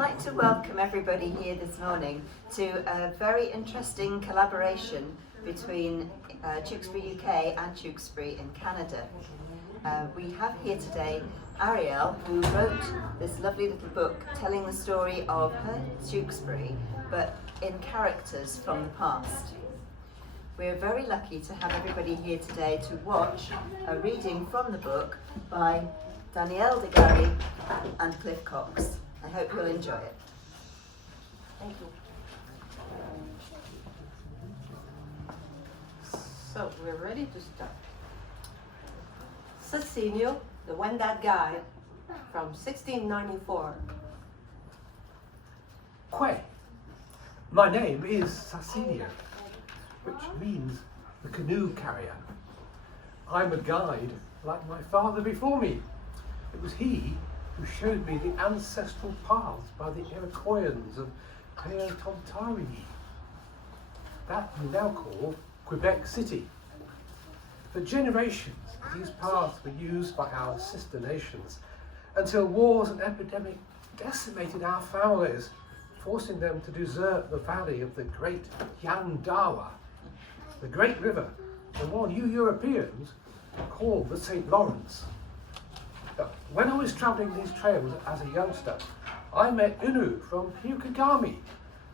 like to welcome everybody here this morning to a very interesting collaboration between Tewkesbury UK and Tewkesbury in Canada. We have here today Ariel, who wrote this lovely little book telling the story of her Tewkesbury, but in characters from the past. We're very lucky to have everybody here today to watch a reading from the book by Danielle de Gary and Cliff Cox. I hope you'll enjoy it. Thank you. So we're ready to start. Cecilio, the Wendat Guide from 1694. Quay. My name is Cecilio, which means the canoe carrier. I'm a guide like my father before me. It was he who showed me the ancestral paths by the Iroquoians of Canada-Québec, that we now call Quebec City. For generations, these paths were used by our sister nations until wars and epidemic decimated our families, forcing them to desert the valley of the great Yandawa, the great river, the one you Europeans call the St. Lawrence. When I was travelling these trails as a youngster, I met Innu from Hydro-Québec,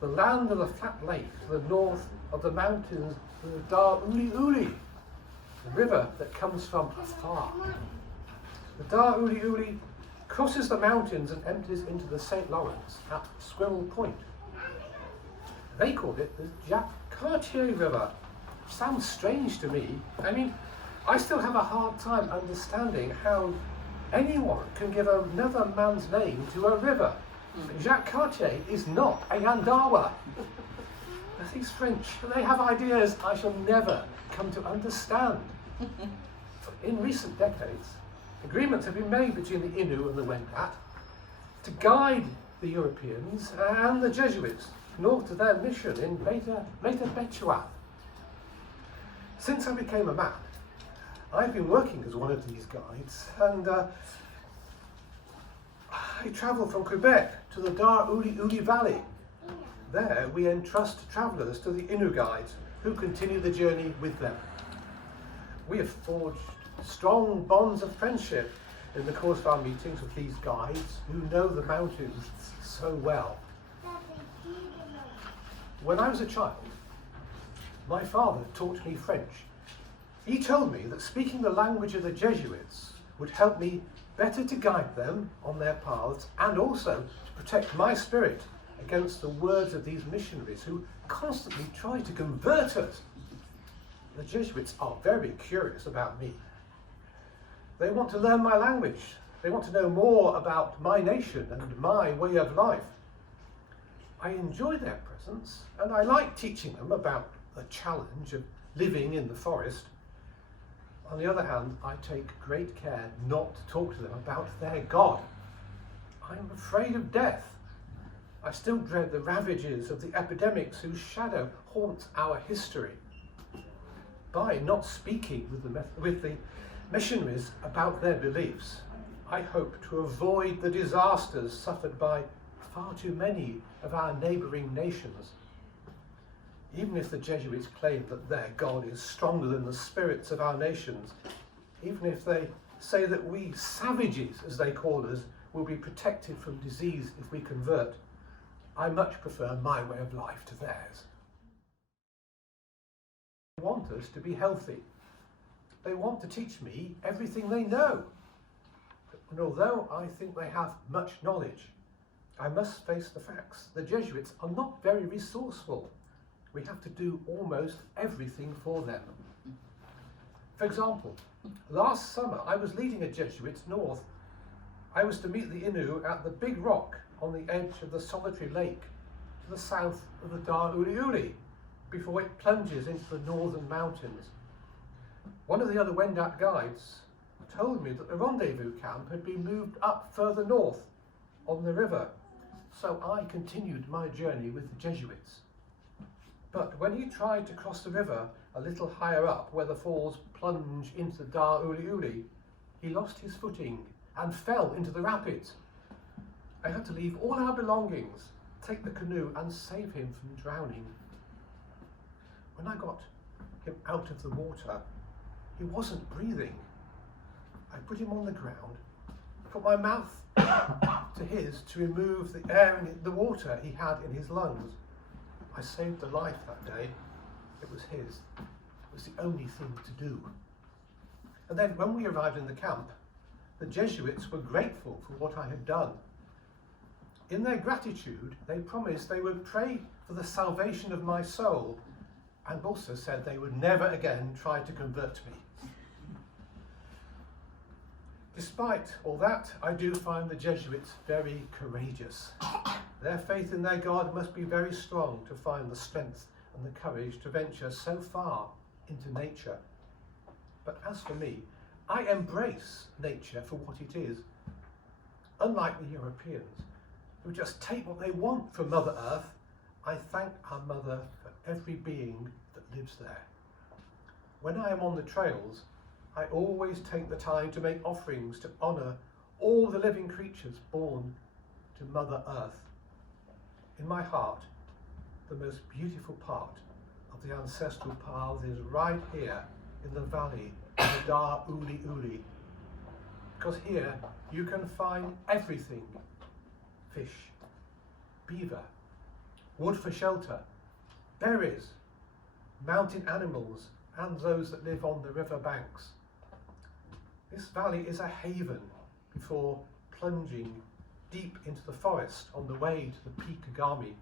the land of the flat lake to the north of the mountains of the Dar-Uli-Uli, the river that comes from afar. The Dar-Uli-Uli crosses the mountains and empties into the St. Lawrence at Squirrel Point. They called it the Jacques Cartier River. Sounds strange to me. I mean, I still have a hard time understanding how anyone can give another man's name to a river. Jacques Cartier is not a Yandawa. He's French, and they have ideas I shall never come to understand. In recent decades, agreements have been made between the Innu and the Wendat to guide the Europeans and the Jesuits north to their mission in Later Bechuath. Since I became a man, I've been working as one of these guides, and I travel from Quebec to the Dar-Uli-Uli Valley. There we entrust travellers to the Innu guides, who continue the journey with them. We have forged strong bonds of friendship in the course of our meetings with these guides who know the mountains so well. When I was a child, my father taught me French. He told me that speaking the language of the Jesuits would help me better to guide them on their paths and also to protect my spirit against the words of these missionaries who constantly try to convert us. The Jesuits are very curious about me. They want to learn my language. They want to know more about my nation and my way of life. I enjoy their presence, and I like teaching them about the challenge of living in the forest. On the other hand, I take great care not to talk to them about their God. I'm afraid of death. I still dread the ravages of the epidemics whose shadow haunts our history. By not speaking with the missionaries about their beliefs, I hope to avoid the disasters suffered by far too many of our neighbouring nations. Even if the Jesuits claim that their God is stronger than the spirits of our nations, even if they say that we savages, as they call us, will be protected from disease if we convert, I much prefer my way of life to theirs. They want us to be healthy. They want to teach me everything they know. And although I think they have much knowledge, I must face the facts. The Jesuits are not very resourceful. We have to do almost everything for them. For example, last summer I was leading a Jesuit north. I was to meet the Innu at the big rock on the edge of the solitary lake to the south of the Dar-Uli-Uli before it plunges into the northern mountains. One of the other Wendat guides told me that the rendezvous camp had been moved up further north on the river, so I continued my journey with the Jesuits. But when he tried to cross the river a little higher up where the falls plunge into the Dar-Uli-Uli, he lost his footing and fell into the rapids. I had to leave all our belongings, take the canoe and save him from drowning. When I got him out of the water, he wasn't breathing. I put him on the ground, put my mouth to his to remove the air in the water he had in his lungs. I saved a life that day. It was his. It was the only thing to do. And then when we arrived in the camp, the Jesuits were grateful for what I had done. In their gratitude, they promised they would pray for the salvation of my soul, and also said they would never again try to convert me. Despite all that, I do find the Jesuits very courageous. Their faith in their God must be very strong to find the strength and the courage to venture so far into nature. But as for me, I embrace nature for what it is. Unlike the Europeans, who just take what they want from Mother Earth, I thank our Mother for every being that lives there. When I am on the trails, I always take the time to make offerings to honour all the living creatures born to Mother Earth. In my heart, the most beautiful part of the ancestral paths is right here in the valley of the Dar Uli Uli, because here you can find everything: fish, beaver, wood for shelter, berries, mountain animals, and those that live on the river banks. This valley is a haven before plunging deep into the forest on the way to the Peak Agami.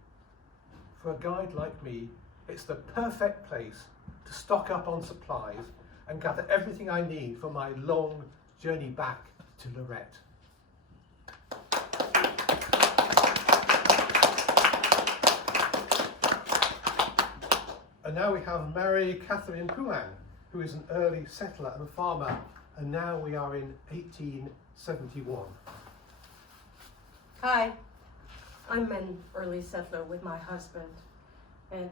For a guide like me, it's the perfect place to stock up on supplies and gather everything I need for my long journey back to Lorette. And now we have Mary Catherine Pouin, who is an early settler and farmer, and now we are in 1871. Hi, I'm an early settler with my husband. And,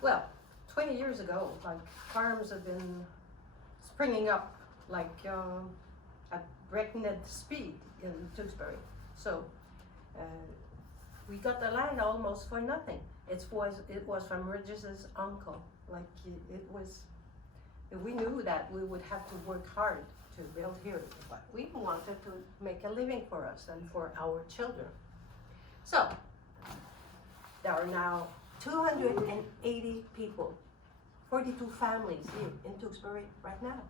well, 20 years ago, like, farms have been springing up, like, at breakneck speed in Tewkesbury. So, we got the land almost for nothing. It was from Regis's uncle. Like, we knew that we would have to work hard to build here, but we wanted to make a living for us and for our children. So, there are now 280 people, 42 families here in Tewkesbury right now.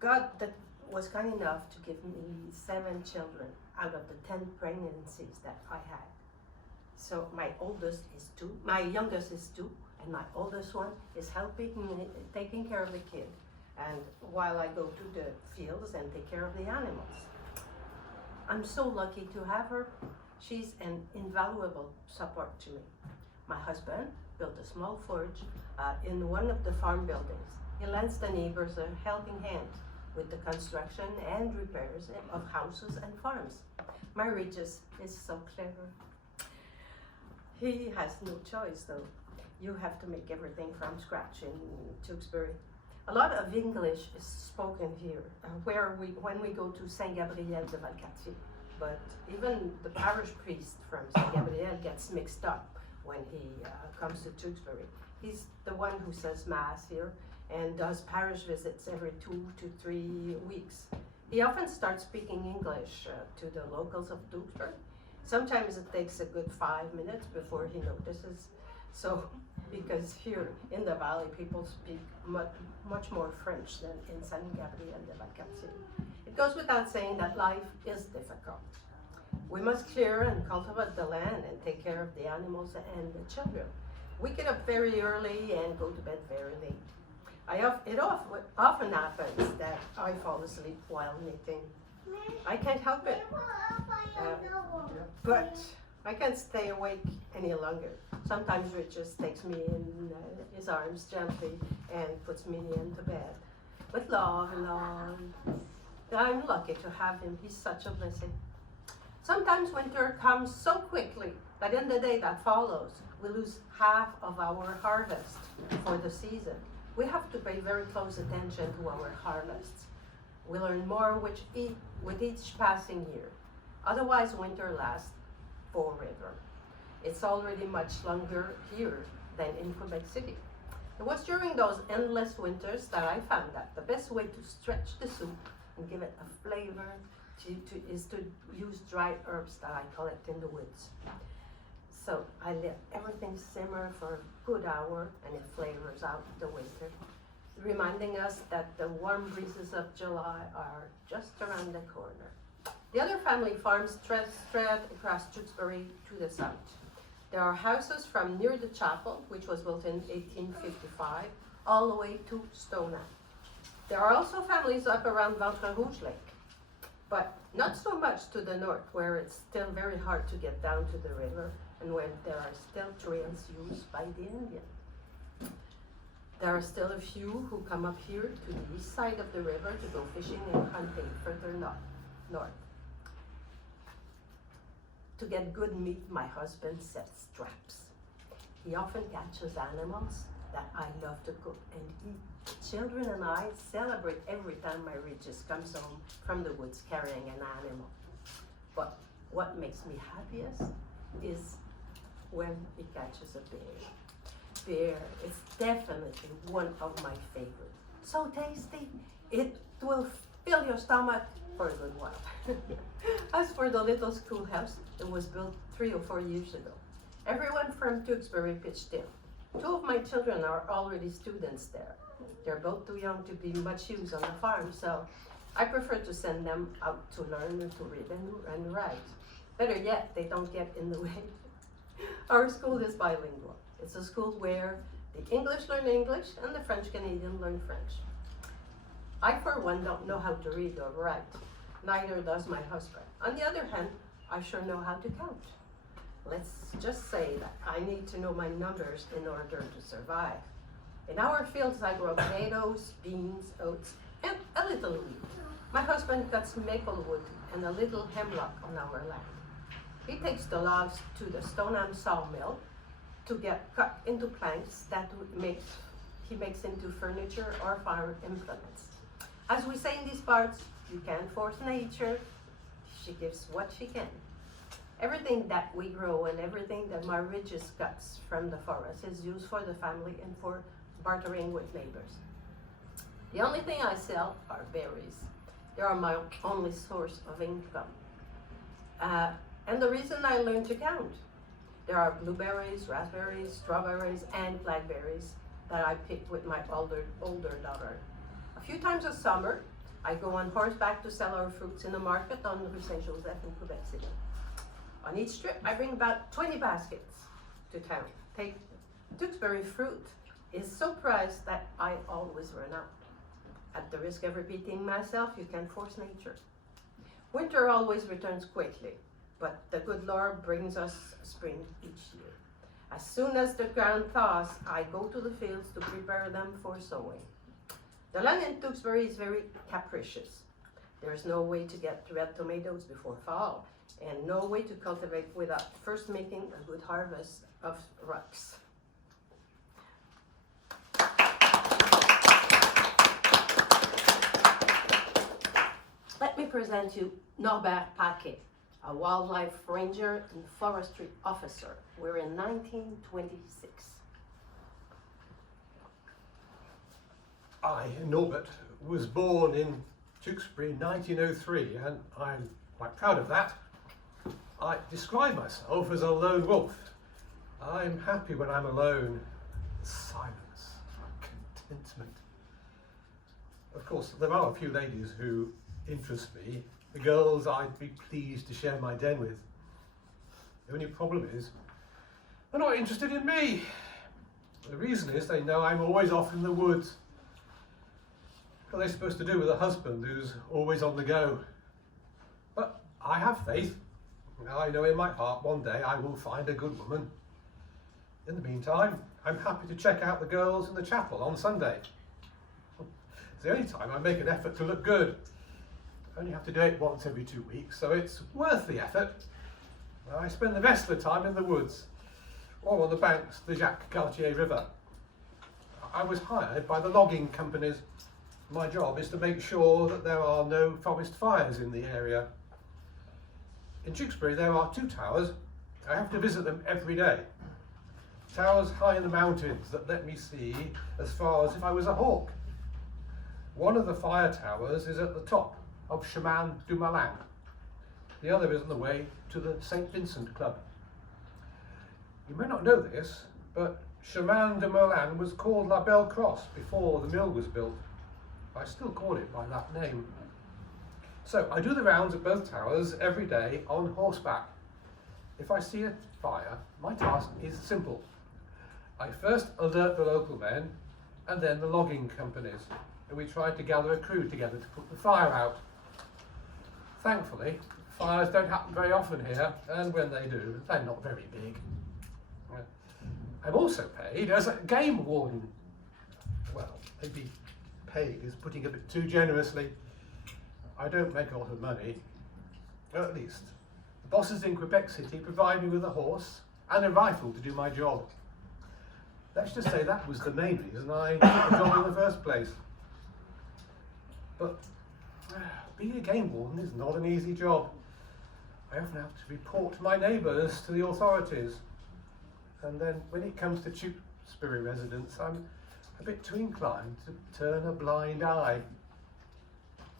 God that was kind enough to give me 7 children out of the 10 pregnancies that I had. So my youngest is 2, and my oldest one is helping me, taking care of the kid, and while I go to the fields and take care of the animals. I'm so lucky to have her. She's an invaluable support to me. My husband built a small forge in one of the farm buildings. He lends the neighbors a helping hand with the construction and repairs of houses and farms. My Regis is so clever. He has no choice though. You have to make everything from scratch in Tewkesbury. A lot of English is spoken here, when we go to Saint-Gabriel de Valcartier. But even the parish priest from Saint-Gabriel gets mixed up when he comes to Tewkesbury. He's the one who says Mass here and does parish visits every 2 to 3 weeks. He often starts speaking English to the locals of Tewkesbury. Sometimes it takes a good 5 minutes before he notices. So, because here in the valley, people speak much more French than in Saint-Gabriel de Valcartier. It goes without saying that life is difficult. We must clear and cultivate the land and take care of the animals and the children. We get up very early and go to bed very late. It often happens that I fall asleep while knitting. I can't help it, but I can't stay awake any longer. Sometimes Rich just takes me in his arms gently and puts me into bed with love and all. I'm lucky to have him. He's such a blessing. Sometimes winter comes so quickly that in the day that follows, we lose half of our harvest for the season. We have to pay very close attention to our harvests. We learn more with each passing year. Otherwise, winter lasts forever. It's already much longer here than in Quebec City. It was during those endless winters that I found that the best way to stretch the soup and give it a flavor is to use dried herbs that I collect in the woods. So I let everything simmer for a good hour and it flavors out the winter, reminding us that the warm breezes of July are just around the corner. The other family farms spread across Tewkesbury to the south. There are houses from near the chapel, which was built in 1855, all the way to Stoneham. There are also families up around Ventre Rouge Lake, but not so much to the north, where it's still very hard to get down to the river and where there are still trails used by the Indian. There are still a few who come up here to the east side of the river to go fishing and hunting further north. To get good meat, my husband sets traps. He often catches animals that I love to cook and eat. The children and I celebrate every time my Regis comes home from the woods carrying an animal. But what makes me happiest is when he catches a bear. Bear is definitely one of my favorites. So tasty, it will fill your stomach for a good while. As for the little schoolhouse, it was built 3 or 4 years ago. Everyone from Tewkesbury pitched in. 2 of my children are already students there. They're both too young to be much use on the farm, so I prefer to send them out to learn to read and write. Better yet, they don't get in the way. Our school is bilingual. It's a school where the English learn English and the French Canadian learn French. I, for one, don't know how to read or write. Neither does my husband. On the other hand, I sure know how to count. Let's just say that I need to know my numbers in order to survive. In our fields, I grow potatoes, beans, oats, and a little wheat. My husband cuts maple wood and a little hemlock on our land. He takes the logs to the Stoneham sawmill to get cut into planks that he makes into furniture or farm implements. As we say in these parts, you can't force nature. She gives what she can. Everything that we grow and everything that my Regis cuts from the forest is used for the family and for bartering with neighbors. The only thing I sell are berries. They are my only source of income. And the reason I learned to count. There are blueberries, raspberries, strawberries, and blackberries that I pick with my older daughter. A few times a summer, I go on horseback to sell our fruits in the market on Rue Saint-Joseph in Quebec City. On each trip, I bring about 20 baskets to town. Tewkesbury fruit is so prized that I always run out. At the risk of repeating myself, you can force nature. Winter always returns quickly, but the good Lord brings us spring each year. As soon as the ground thaws, I go to the fields to prepare them for sowing. The land in Tewkesbury is very capricious. There's no way to get red tomatoes before fall, and no way to cultivate without first making a good harvest of rocks. Let me present you Norbert Paquet, a wildlife ranger and forestry officer. We're in 1926. I, Norbert, was born in Tewkesbury in 1903, and I'm quite proud of that. I describe myself as a lone wolf. I'm happy when I'm alone. Silence, contentment. Of course, there are a few ladies who interest me, the girls I'd be pleased to share my den with. The only problem is, they're not interested in me. The reason is they know I'm always off in the woods. What are they supposed to do with a husband who's always on the go? But I have faith. I know in my heart one day I will find a good woman. In the meantime, I'm happy to check out the girls in the chapel on Sunday. It's the only time I make an effort to look good. I only have to do it once every 2 weeks, so it's worth the effort. I spend the rest of the time in the woods, or on the banks of the Jacques Cartier River. I was hired by the logging companies. My job is to make sure that there are no forest fires in the area. In Tewkesbury there are 2 towers. I have to visit them every day. Towers high in the mountains that let me see as far as if I was a hawk. One of the fire towers is at the top of Chemin du Malin. The other is on the way to the St. Vincent Club. You may not know this, but Chemin du Malin was called La Belle Crosse before the mill was built. I still call it by that name. So I do the rounds at both towers every day on horseback. If I see a fire, my task is simple. I first alert the local men and then the logging companies, and we try to gather a crew together to put the fire out. Thankfully, fires don't happen very often here, and when they do, they're not very big. I'm also paid as a game warden. Well, maybe paid is putting it a bit too generously. I don't make a lot of money, at least. The bosses in Quebec City provide me with a horse and a rifle to do my job. Let's just say that was the main reason I took the job in the first place. But being a game warden is not an easy job. I often have to report my neighbours to the authorities. And then when it comes to Tewkesbury residents, I'm a bit too inclined to turn a blind eye.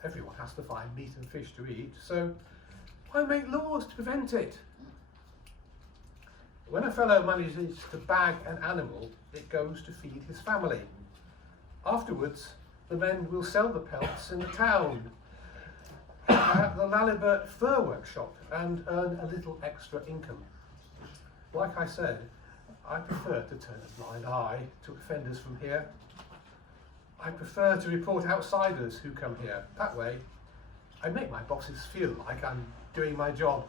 Everyone has to find meat and fish to eat, so why make laws to prevent it? When a fellow manages to bag an animal, it goes to feed his family. Afterwards, the men will sell the pelts in the town at the Lalibert Fur Workshop and earn a little extra income. Like I said, I prefer to turn a blind eye to offenders from here. I prefer to report outsiders who come here. That way, I make my bosses feel like I'm doing my job.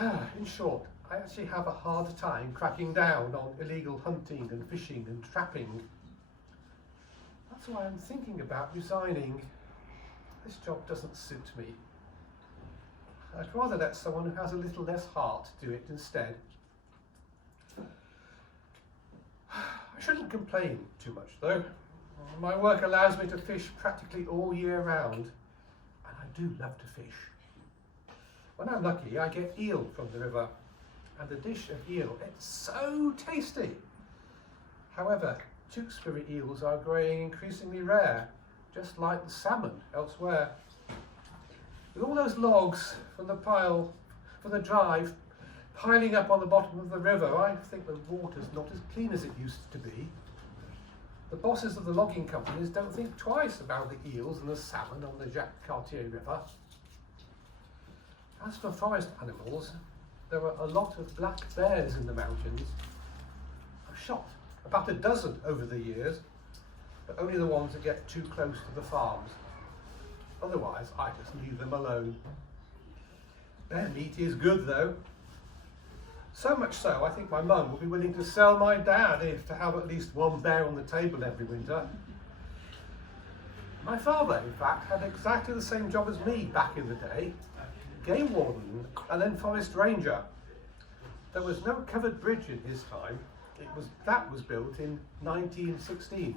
In short, I actually have a hard time cracking down on illegal hunting and fishing and trapping. That's why I'm thinking about resigning. This job doesn't suit me. I'd rather let someone who has a little less heart do it instead. I shouldn't complain too much though. My work allows me to fish practically all year round, and I do love to fish. When I'm lucky, I get eel from the river, and the dish of eel, it's so tasty. However, Tewkesbury eels are growing increasingly rare, just like the salmon elsewhere. With all those logs from the drive, piling up on the bottom of the river, I think the water's not as clean as it used to be. The bosses of the logging companies don't think twice about the eels and the salmon on the Jacques Cartier River. As for forest animals, there are a lot of black bears in the mountains. I've shot about a dozen over the years, but only the ones that get too close to the farms. Otherwise, I just leave them alone. Their meat is good though. So much so, I think my mum will be willing to sell my dad if to have at least one bear on the table every winter. My father, in fact, had exactly the same job as me back in the day. Game warden and then forest ranger. There was no covered bridge in his time. That was built in 1916.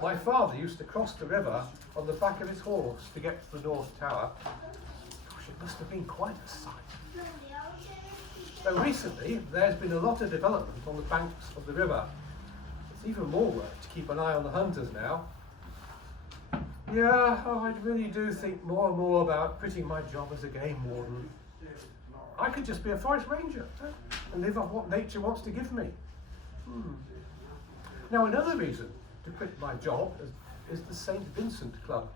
My father used to cross the river on the back of his horse to get to the North Tower. Gosh, it must have been quite a sight. Though recently, there's been a lot of development on the banks of the river. It's even more work to keep an eye on the hunters now. Yeah, I really do think more and more about quitting my job as a game warden. I could just be a forest ranger and live off what nature wants to give me. Now, another reason to quit my job is the St. Vincent Club.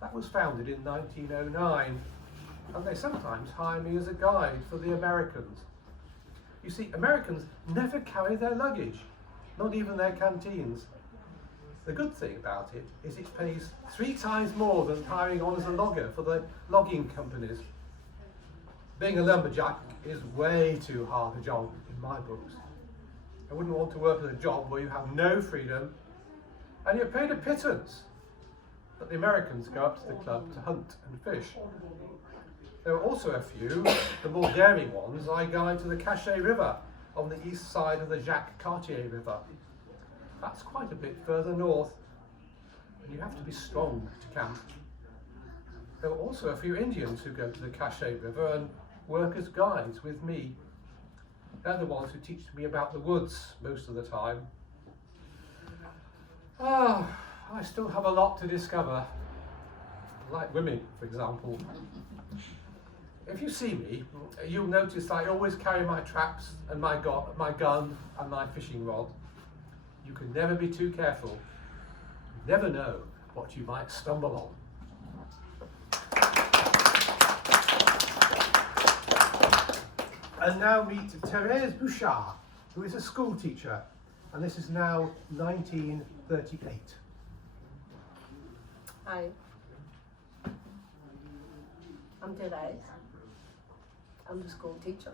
That was founded in 1909, and they sometimes hire me as a guide for the Americans. You see, Americans never carry their luggage, not even their canteens. The good thing about it is it pays 3 times more than hiring on as a logger for the logging companies. Being a lumberjack is way too hard a job in my books. I wouldn't want to work at a job where you have no freedom and you're paid a pittance. But the Americans go up to the club to hunt and fish. There are also a few, the more daring ones, I guide to the Cachet River on the east side of the Jacques Cartier River. That's quite a bit further north, and you have to be strong to camp. There were also a few Indians who go to the Cachet River and work as guides with me. They're the ones who teach me about the woods most of the time. Ah, I still have a lot to discover, like women, for example. If you see me, you'll notice I always carry my traps and my gun and my fishing rod. You can never be too careful. You never know what you might stumble on. And now meet Thérèse Bouchard, who is a school teacher, and this is now 1938. Hi. I'm Thérèse. I'm the school teacher.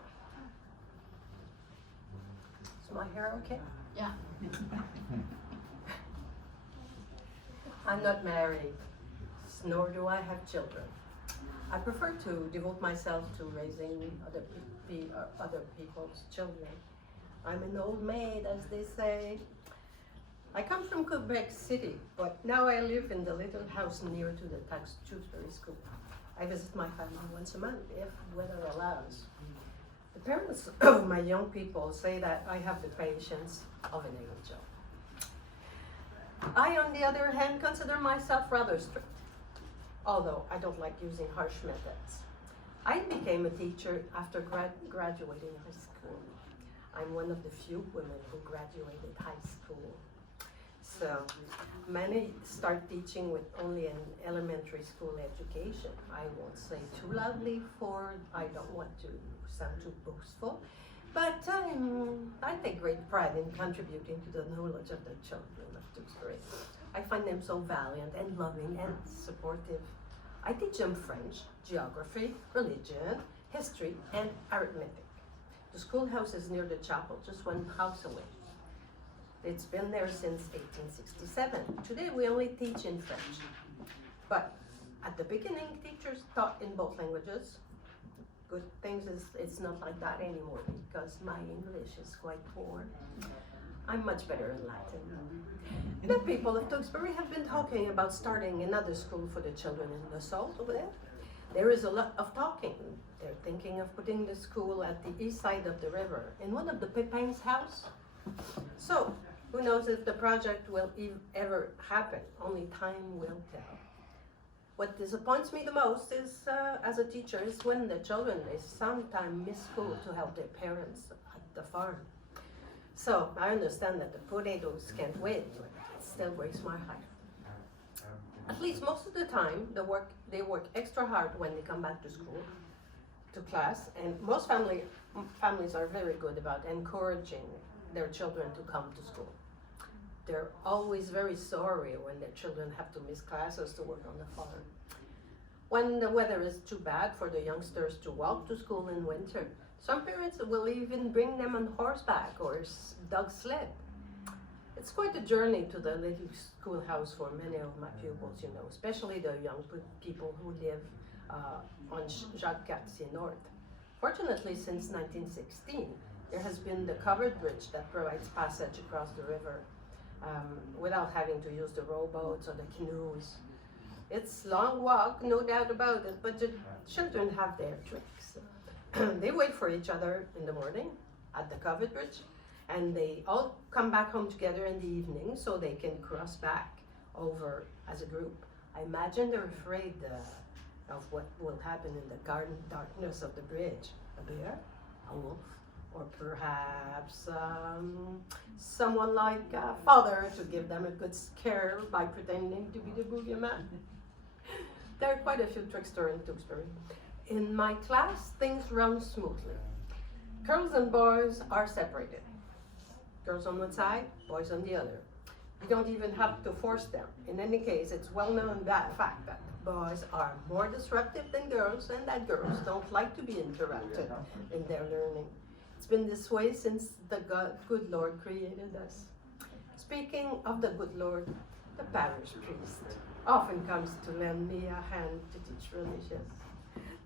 Is my hair okay? Yeah. I'm not married, nor do I have children. I prefer to devote myself to raising other people's children. I'm an old maid, as they say. I come from Quebec City, but now I live in the little house near to the Tewkesbury school. I visit my family once a month, if weather allows. The parents of my young people say that I have the patience of an angel. I, on the other hand, consider myself rather strict, although I don't like using harsh methods. I became a teacher after graduating high school. I'm one of the few women who graduated high school. So many start teaching with only an elementary school education. I won't say too loudly, for I don't want to sound too boastful, but I take great pride in contributing to the knowledge of the children of Tewkesbury. I find them so valiant and loving and supportive. I teach them French, geography, religion, history, and arithmetic. The schoolhouse is near the chapel, just one house away. It's been there since 1867. Today we only teach in French. But at the beginning, teachers taught in both languages. Good things is it's not like that anymore because my English is quite poor. I'm much better in Latin. The people of Tewkesbury have been talking about starting another school for the children in the south over there. There is a lot of talking. They're thinking of putting the school at the east side of the river, in one of the Pépin's house. So, who knows if the project will ever happen? Only time will tell. What disappoints me the most is, as a teacher, is when the children, they sometimes miss school to help their parents at the farm. So, I understand that the potatoes can't wait, but it still breaks my heart. At least most of the time, they work extra hard when they come back to school, to class, and most families are very good about encouraging their children to come to school. They're always very sorry when their children have to miss classes to work on the farm. When the weather is too bad for the youngsters to walk to school in winter, some parents will even bring them on horseback or dog sled. It's quite a journey to the little schoolhouse for many of my pupils, you know, especially the young people who live on Jacques Cartier North. Fortunately, since 1916, there has been the covered bridge that provides passage across the river without having to use the rowboats or the canoes. It's a long walk, no doubt about it, but the children have their tricks. They wait for each other in the morning at the covered bridge, and they all come back home together in the evening so they can cross back over as a group. I imagine they're afraid of what will happen in the darkness of the bridge. A bear, a wolf, or perhaps someone like father to give them a good scare by pretending to be the boogeyman. There are quite a few tricksters in Tewkesbury. In my class, things run smoothly. Girls and boys are separated. Girls on one side, boys on the other. You don't even have to force them. In any case, it's well known that fact that boys are more disruptive than girls, and that girls don't like to be interrupted in their learning. It's been this way since the good Lord created us. Speaking of the good Lord, the parish priest often comes to lend me a hand to teach religion.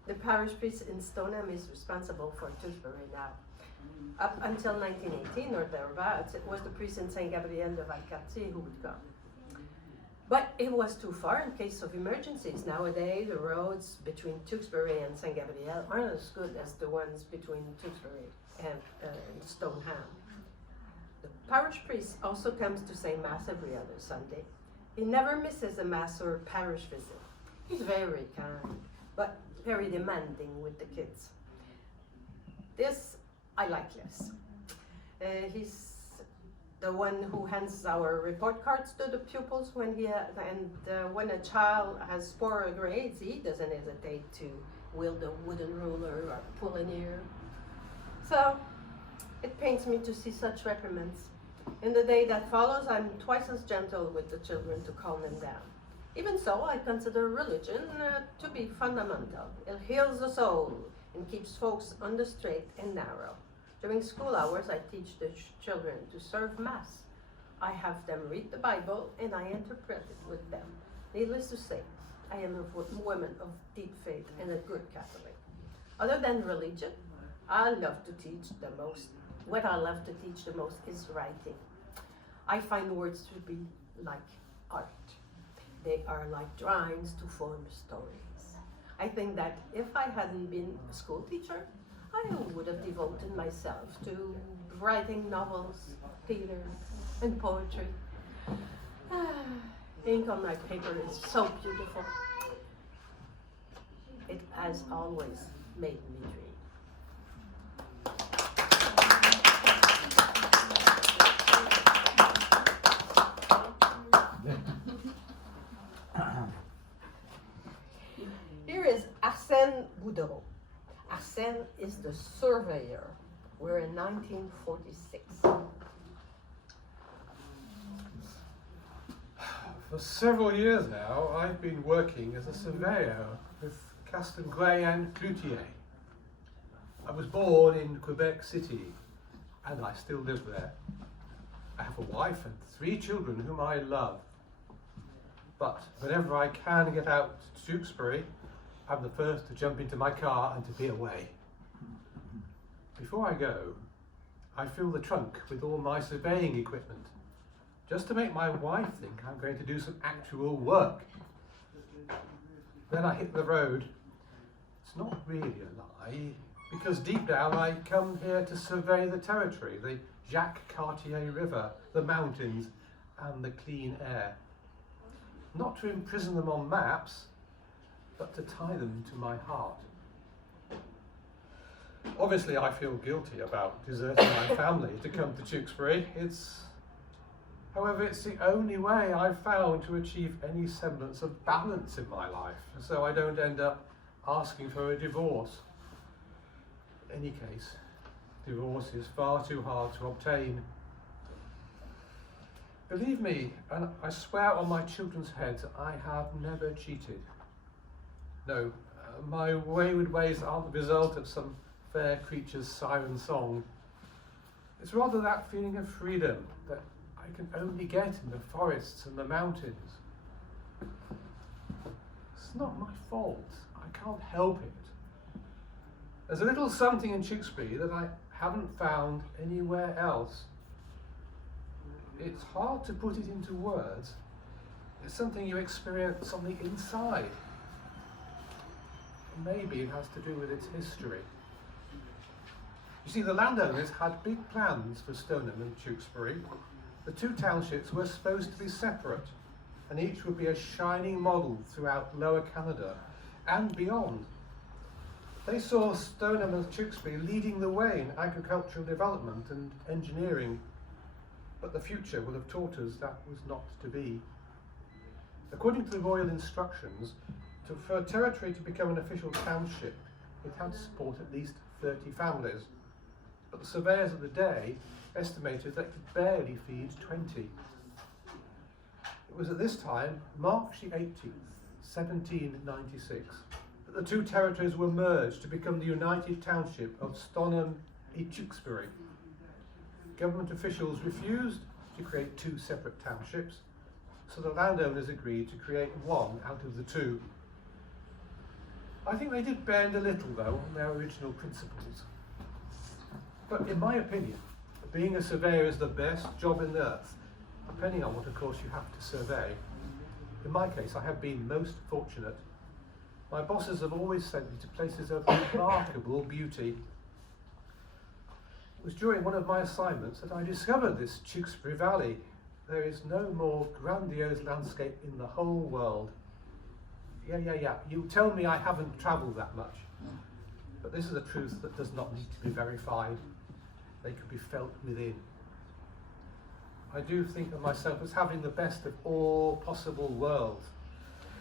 The parish priest in Stoneham is responsible for Tewkesbury now. Up until 1918 or thereabouts, it was the priest in Saint Gabriel de Valcartier who would come. But it was too far in case of emergencies. Nowadays, the roads between Tewkesbury and St. Gabriel aren't as good as the ones between Tewkesbury and Stoneham. The parish priest also comes to say Mass every other Sunday. He never misses a Mass or parish visit. He's very kind, but very demanding with the kids. This I like less. He's the one who hands our report cards to the pupils when when a child has poor grades, he doesn't hesitate to wield a wooden ruler or pull an ear. So it pains me to see such reprimands. In the day that follows, I'm twice as gentle with the children to calm them down. Even so, I consider religion to be fundamental. It heals the soul and keeps folks on the straight and narrow. During school hours, I teach the children to serve Mass. I have them read the Bible and I interpret it with them. Needless to say, I am a woman of deep faith and a good Catholic. Other than religion, what I love to teach the most is writing. I find words to be like art. They are like drawings to form stories. I think that if I hadn't been a school teacher, I would have devoted myself to writing novels, theater, and poetry. Ink on my paper is so beautiful. It has always made me dream. Here is Arsène Boudreau. Arsène is the surveyor. We're in 1946. For several years now, I've been working as a surveyor with Caston Gray and Cloutier. I was born in Quebec City, and I still live there. I have a wife and 3 children whom I love. But whenever I can get out to Tewkesbury, I'm the first to jump into my car and to be away. Before I go, I fill the trunk with all my surveying equipment, just to make my wife think I'm going to do some actual work. Then I hit the road. It's not really a lie, because deep down I come here to survey the territory, the Jacques Cartier River, the mountains, and the clean air. Not to imprison them on maps, but to tie them to my heart. Obviously, I feel guilty about deserting my family to come to Tewkesbury. However, it's the only way I've found to achieve any semblance of balance in my life, so I don't end up asking for a divorce. In any case, divorce is far too hard to obtain. Believe me, and I swear on my children's heads, I have never cheated. No, my wayward ways aren't the result of some fair creature's siren song. It's rather that feeling of freedom that I can only get in the forests and the mountains. It's not my fault. I can't help it. There's a little something in Tewkesbury that I haven't found anywhere else. It's hard to put it into words. It's something you experience on the inside. Maybe it has to do with its history. You see, the landowners had big plans for Stoneham and Tewkesbury. The 2 townships were supposed to be separate, and each would be a shining model throughout Lower Canada and beyond. They saw Stoneham and Tewkesbury leading the way in agricultural development and engineering, but the future will have taught us that was not to be. According to the royal instructions, for a territory to become an official township, it had to support at least 30 families, but the surveyors of the day estimated that it could barely feed 20. It was at this time, March the 18th, 1796, that the 2 territories were merged to become the united township of Stoneham and Tewkesbury. Government officials refused to create 2 separate townships, so the landowners agreed to create one out of the 2. I think they did bend a little, though, on their original principles. But in my opinion, being a surveyor is the best job in the earth, depending on what, of course, you have to survey. In my case, I have been most fortunate. My bosses have always sent me to places of remarkable beauty. It was during one of my assignments that I discovered this Tewkesbury Valley. There is no more grandiose landscape in the whole world. Yeah. You tell me I haven't travelled that much. But this is a truth that does not need to be verified. They can be felt within. I do think of myself as having the best of all possible worlds.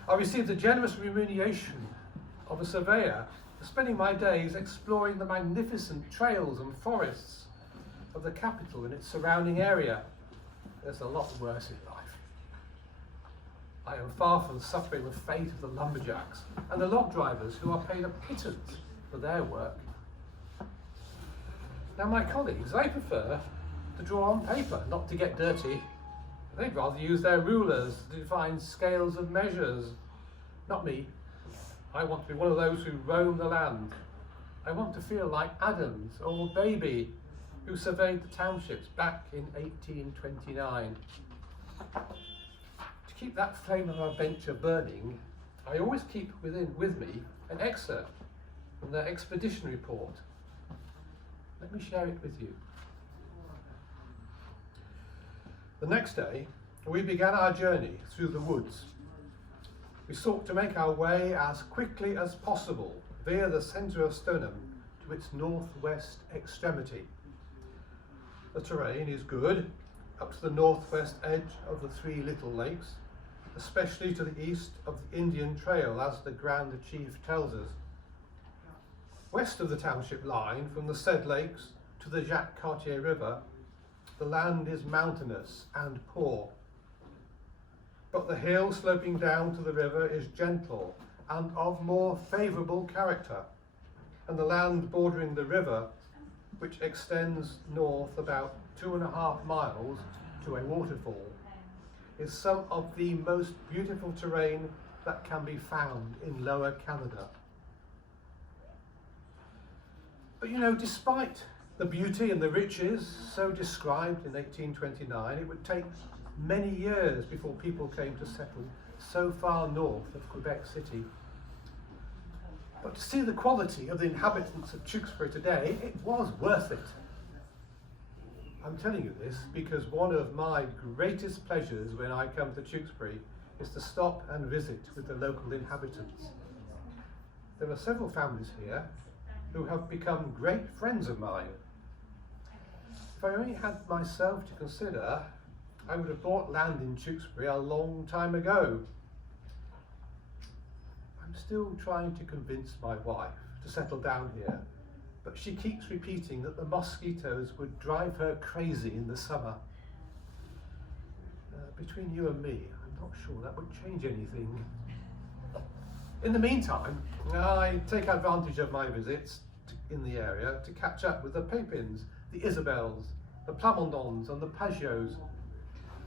I received a generous remuneration of a surveyor for spending my days exploring the magnificent trails and forests of the capital and its surrounding area. There's a lot worse in life. I am far from suffering the fate of the lumberjacks and the log drivers who are paid a pittance for their work. Now my colleagues, they prefer to draw on paper, not to get dirty. They'd rather use their rulers to define scales of measures. Not me. I want to be one of those who roam the land. I want to feel like Adams or Baby, who surveyed the townships back in 1829. To keep that flame of adventure burning, I always keep with me an excerpt from their expedition report. Let me share it with you. The next day, we began our journey through the woods. We sought to make our way as quickly as possible via the centre of Stoneham to its northwest extremity. The terrain is good up to the northwest edge of the Three Little Lakes, especially to the east of the Indian Trail, as the Grand Chief tells us. West of the township line, from the said lakes to the Jacques Cartier River, the land is mountainous and poor. But the hill sloping down to the river is gentle and of more favourable character, and the land bordering the river, which extends north about 2.5 miles to a waterfall, is some of the most beautiful terrain that can be found in Lower Canada. But you know, despite the beauty and the riches so described in 1829, it would take many years before people came to settle so far north of Quebec City. But to see the quality of the inhabitants of Tewkesbury today, it was worth it. I'm telling you this because one of my greatest pleasures when I come to Tewkesbury is to stop and visit with the local inhabitants. There are several families here who have become great friends of mine. If I only had myself to consider, I would have bought land in Tewkesbury a long time ago. I'm still trying to convince my wife to settle down here, but she keeps repeating that the mosquitoes would drive her crazy in the summer. Between you and me, I'm not sure that would change anything. In the meantime, I take advantage of my visits in the area to catch up with the Pépins, the Isabels, the Plamondons and the Pageaus.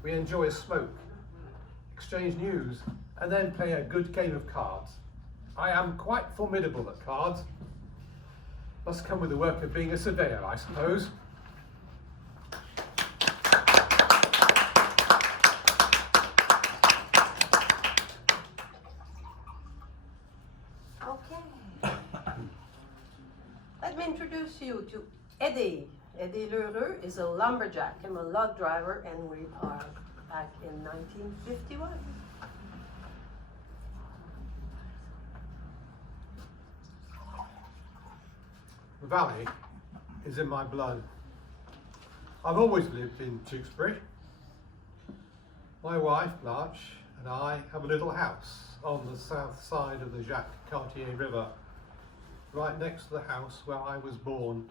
We enjoy a smoke, exchange news, and then play a good game of cards. I am quite formidable at cards. Must come with the work of being a surveyor, I suppose. Okay. Let me introduce you to Eddie. Eddie Lheureux is a lumberjack. I'm a log driver, and we are back in 1951. The valley is in my blood. I've always lived in Tewkesbury. My wife, Blanche, and I have a little house on the south side of the Jacques Cartier River, right next to the house where I was born.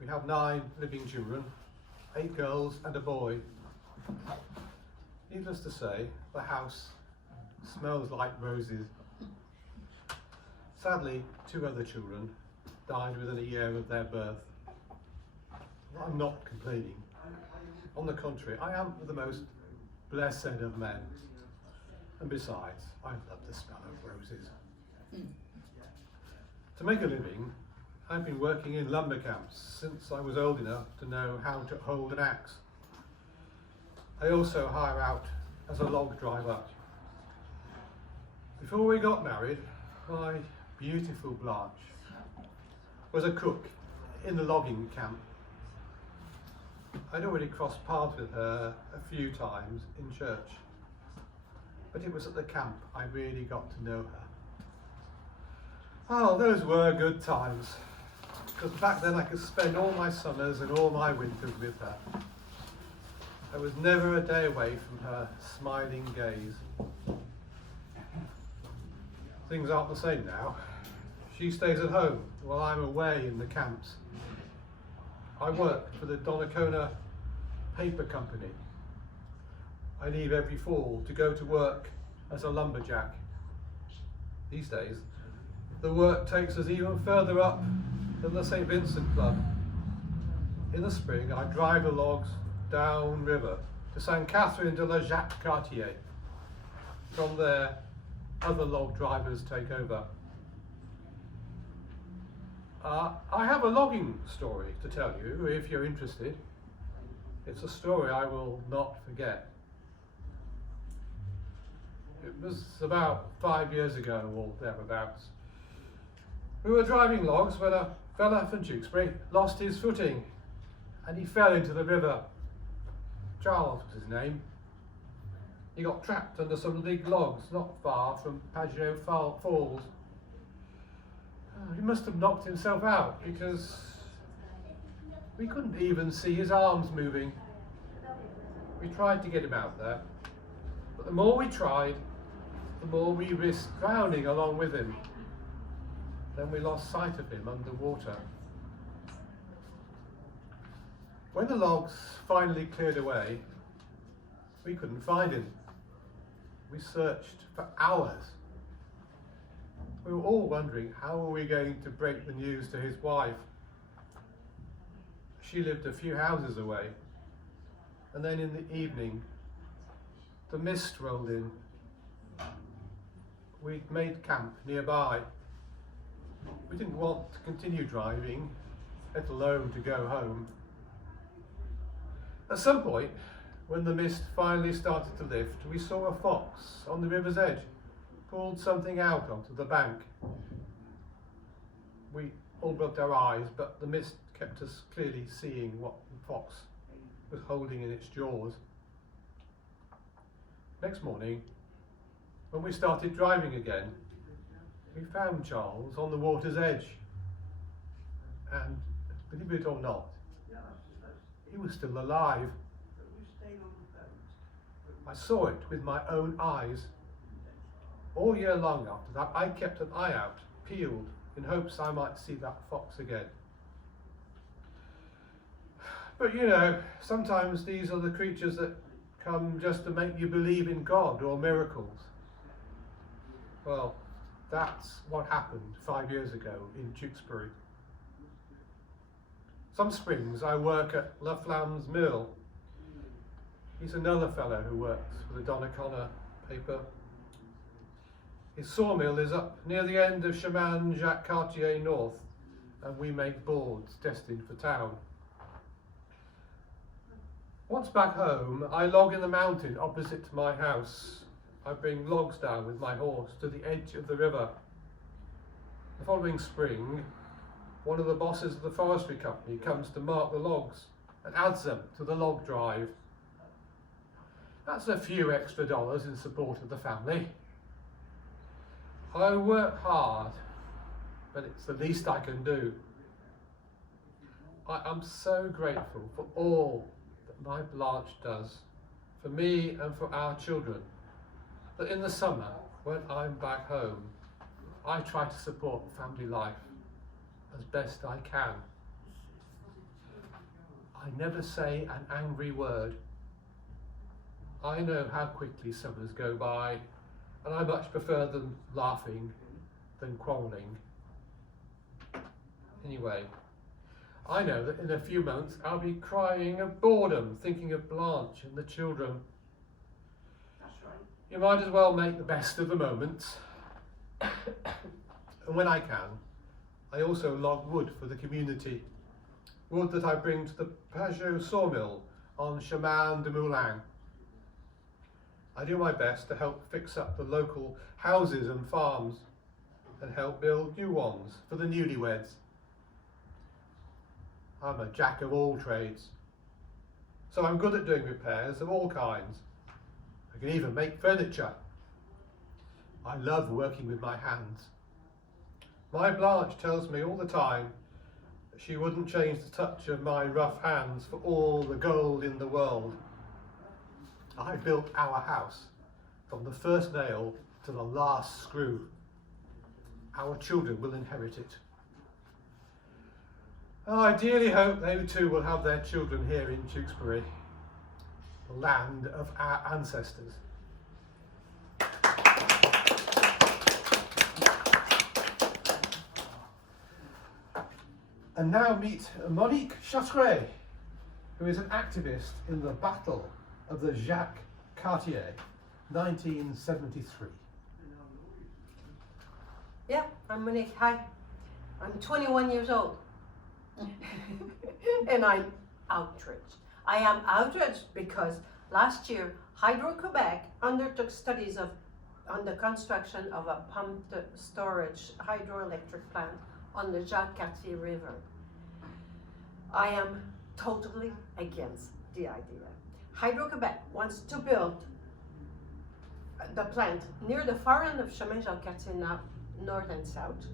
We have 9 living children, 8 girls and a boy. Needless to say, the house smells like roses. Sadly, 2 other children died within a year of their birth. I'm not complaining. On the contrary, I am the most blessed of men. And besides, I love the smell of roses. To make a living, I've been working in lumber camps since I was old enough to know how to hold an axe. I also hire out as a log driver. Before we got married, my beautiful Blanche was a cook in the logging camp. I'd already crossed paths with her a few times in church, but it was at the camp I really got to know her. Oh, those were good times, because back then I could spend all my summers and all my winters with her. I was never a day away from her smiling gaze. Things aren't the same now. She stays at home while I'm away in the camps. I work for the Donnacona Paper Company. I leave every fall to go to work as a lumberjack. These days, the work takes us even further up than the St. Vincent Club. In the spring, I drive the logs down river to St. Catherine de la Jacques Cartier. From there, other log drivers take over. I have a logging story to tell you if you're interested. It's a story I will not forget. It was about 5 years ago or thereabouts. We were driving logs when a fella from Tewkesbury lost his footing and he fell into the river. Charles was his name. He got trapped under some big logs not far from Pajot Falls. He must have knocked himself out because we couldn't even see his arms moving. We tried to get him out there, but the more we tried, the more we risked drowning along with him. Then we lost sight of him underwater. When the logs finally cleared away, we couldn't find him. We searched for hours. We were all wondering how were we going to break the news to his wife. She lived a few houses away, and then in the evening, the mist rolled in. We'd made camp nearby. We didn't want to continue driving, let alone to go home. At some point, when the mist finally started to lift, we saw a fox on the river's edge, pulled something out onto the bank. We all rubbed our eyes, but the mist kept us clearly seeing what the fox was holding in its jaws. Next morning, when we started driving again, we found Charles on the water's edge. And believe it or not, he was still alive. I saw it with my own eyes. All year long after that, I kept an eye out, peeled, in hopes I might see that fox again. But you know, sometimes these are the creatures that come just to make you believe in God or miracles. Well, that's what happened 5 years ago in Tewkesbury. Some springs I work at La Flamme's mill. He's another fellow who works for the Donnacona paper. His sawmill is up near the end of chemin Jacques Cartier North, and we make boards destined for town. Once back home, I log in the mountain opposite to my house. I bring logs down with my horse to the edge of the river. The following spring, one of the bosses of the forestry company comes to mark the logs and adds them to the log drive. That's a few extra dollars in support of the family. I work hard, but it's the least I can do. I'm so grateful for all that my Blanche does, for me and for our children, that in the summer, when I'm back home, I try to support family life as best I can. I never say an angry word. I know how quickly summers go by, and I much prefer them laughing than quarrelling. Anyway, I know that in a few months I'll be crying of boredom, thinking of Blanche and the children. That's right. You might as well make the best of the moments. And when I can, I also log wood for the community. Wood that I bring to the Pajot sawmill on Chemin de Moulin. I do my best to help fix up the local houses and farms and help build new ones for the newlyweds. I'm a jack of all trades, so I'm good at doing repairs of all kinds. I can even make furniture. I love working with my hands. My Blanche tells me all the time that she wouldn't change the touch of my rough hands for all the gold in the world. I built our house from the first nail to the last screw. Our children will inherit it. And I dearly hope they too will have their children here in Tewkesbury, the land of our ancestors. And now meet Monique Chartier, who is an activist in the Battle of the Jacques Cartier, 1973. Yeah, I'm Monique. Hi. I'm 21 years old. And I'm outraged. I am outraged because last year Hydro-Québec undertook studies on the construction of a pumped storage hydroelectric plant on the Jacques Cartier River. I am totally against the idea. Hydro-Québec wants to build the plant near the far end of Chemin Jacques Cartier, north and south,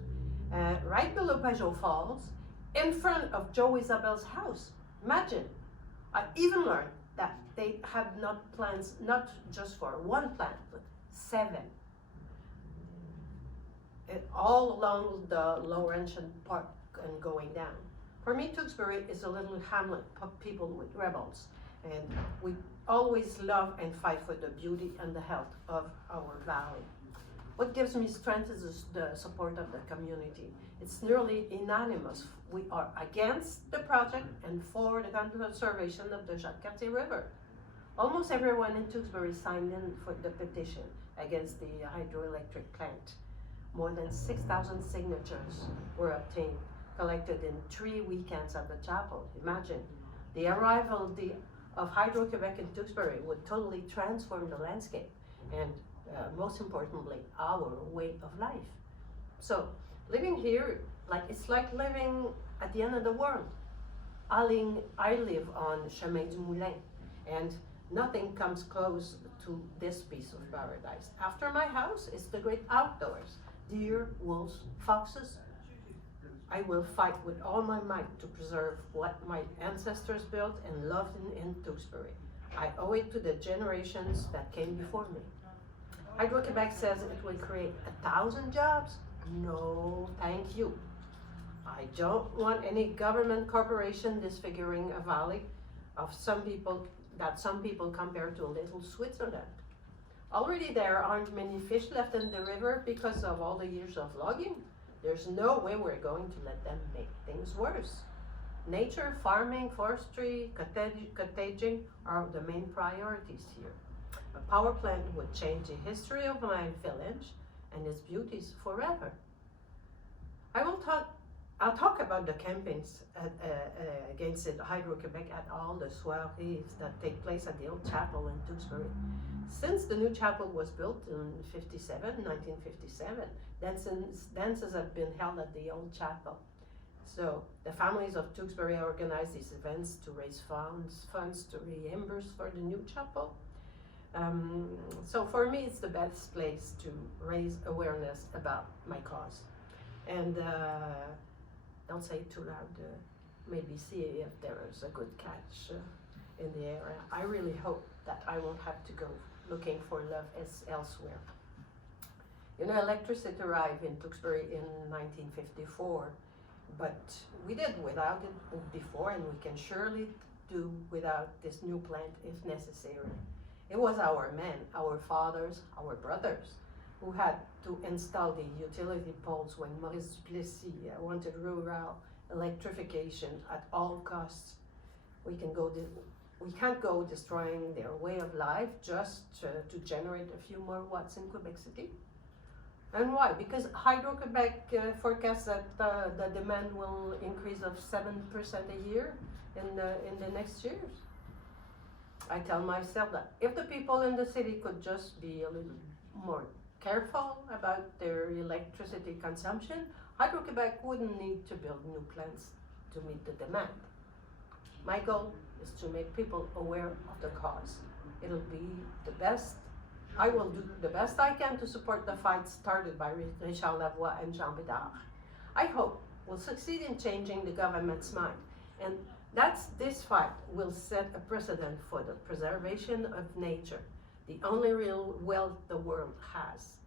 right below Pajot Falls, in front of Joe Isabel's house. Imagine. I even learned that they had not plans, not just for one plant, but 7. All along the Laurentian Park and going down. For me, Tewkesbury is a little hamlet of people with rebels, and we always love and fight for the beauty and the health of our valley. What gives me strength is the support of the community. It's nearly unanimous. We are against the project and for the conservation of the Jacques Cartier River. Almost everyone in Tewkesbury signed in for the petition against the hydroelectric plant. More than 6,000 signatures were obtained, collected in 3 weekends at the chapel. Imagine, the arrival of Hydro-Québec in Tewkesbury would totally transform the landscape and most importantly, our way of life. So, living here, it's like living at the end of the world. I live on Chemin du Moulin, and nothing comes close to this piece of paradise. After my house is the great outdoors. Deer, wolves, foxes. I will fight with all my might to preserve what my ancestors built and loved in Tewkesbury. I owe it to the generations that came before me. Hydro-Québec says it will create 1,000 jobs. No, thank you. I don't want any government corporation disfiguring a valley of some people compare to a little Switzerland. Already there aren't many fish left in the river because of all the years of logging. There's no way we're going to let them make things worse. Nature, farming, forestry, cottaging are the main priorities here. A power plant would change the history of my village and its beauties forever. I'll talk about the campaigns against it, Hydro-Québec, at all the soirées that take place at the old chapel in Tewkesbury. Since the new chapel was built in 1957, dances have been held at the old chapel. So the families of Tewkesbury organize these events to raise funds to reimburse for the new chapel. So for me, it's the best place to raise awareness about my cause. And don't say it too loud, maybe see if there is a good catch in the area. I really hope that I won't have to go looking for love elsewhere. You know, electricity arrived in Tewkesbury in 1954, but we did without it before, and we can surely do without this new plant if necessary. It was our men, our fathers, our brothers, who had to install the utility poles when Maurice Duplessis wanted rural electrification at all costs. We can't go destroying their way of life just to generate a few more watts in Quebec City. And why? Because Hydro-Québec forecasts that the demand will increase of 7% a year in the next years. I tell myself that if the people in the city could just be a little more careful about their electricity consumption, Hydro-Québec wouldn't need to build new plants to meet the demand. My goal is to make people aware of the cause. It'll be the best. I will do the best I can to support the fight started by Richard Lavoie and Jean Bédard. I hope we'll succeed in changing the government's mind, and this fight will set a precedent for the preservation of nature, the only real wealth the world has.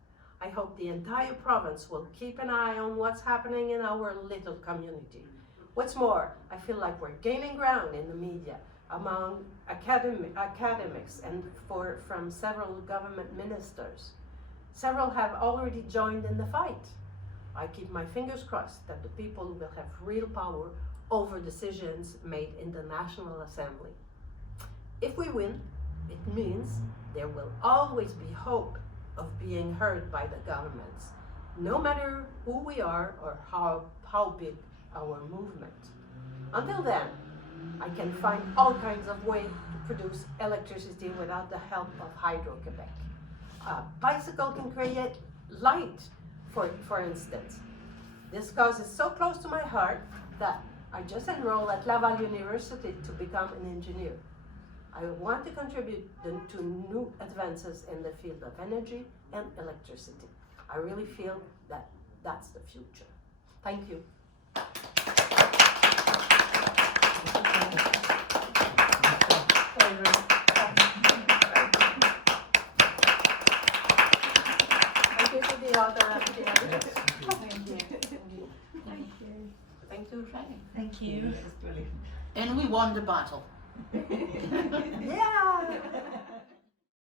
I hope the entire province will keep an eye on what's happening in our little community. What's more, I feel like we're gaining ground in the media among academics and from several government ministers. Several have already joined in the fight. I keep my fingers crossed that the people will have real power over decisions made in the National Assembly. If we win, it means there will always be hope of being heard by the governments, no matter who we are or how big our movement. Until then, I can find all kinds of ways to produce electricity without the help of Hydro-Québec. A bicycle can create light, for instance. This cause is so close to my heart that I just enrolled at Laval University to become an engineer. I want to contribute to new advances in the field of energy and electricity. I really feel that that's the future. Thank you. Thank you to the author of the Thank you. Thank you. Thank you. Thank you. That's brilliant. And we won the battle. Yeah!